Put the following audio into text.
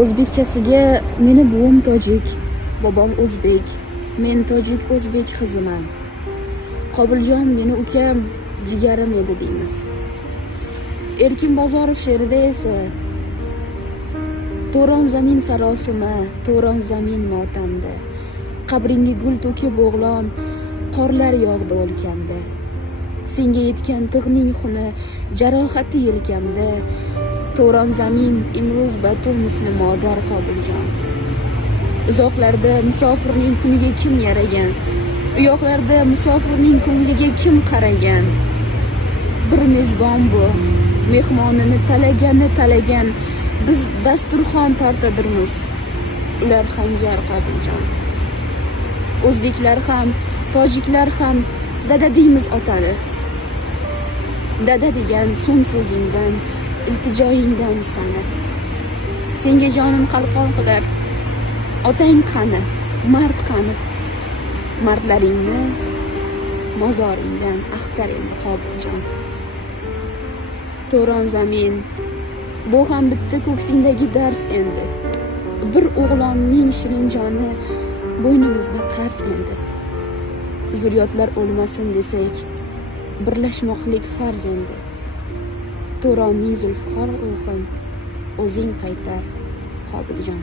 O'zbekchasiga meni buvim tojik, bobom o'zbek, men tojik o'zbek qiziman. Qobiljon meni ukam, jigarim edi deymiz. Erkin Bozorov she'rida esa to'ron zamin sarosima, to'ron zamin motamda. Qabringga gul to'kib o'g'lon, qorlar yog'di o'lkamda. Senga yetgan tig'ning xuni, jarohati yelkamda. To'ron zamin imroz batum misli modar Qobiljon. Uzoqlarda musofirning kuniga kim yaragan? Uyoqlarda musofirning ko'ngliga kim qaragan? Bir mezbon bu, mehmonini talagan, biz dasturxon tortadirmiz. Ular xanjar Qobiljon. O'zbeklar ham, tojiklar ham dada deymiz otani. Dada degan so'ng so'zingdan, iltijoyingdan sana. Senga jonim qalqon qilar. Otang qani, mard qani? Mardlaringni mozoringdan axtar endi Qobiljon. To'ron zamin, bu ham bitta ko'ksingdagi dars endi. Bir o'g'lonning shirin joni bo'ynimizda qarz endi. Zurriyotlar o'lmasin desak, birlashmoqlik farz endi. To'ronning zulfiqor ruhin o'zing qaytar Qobiljon.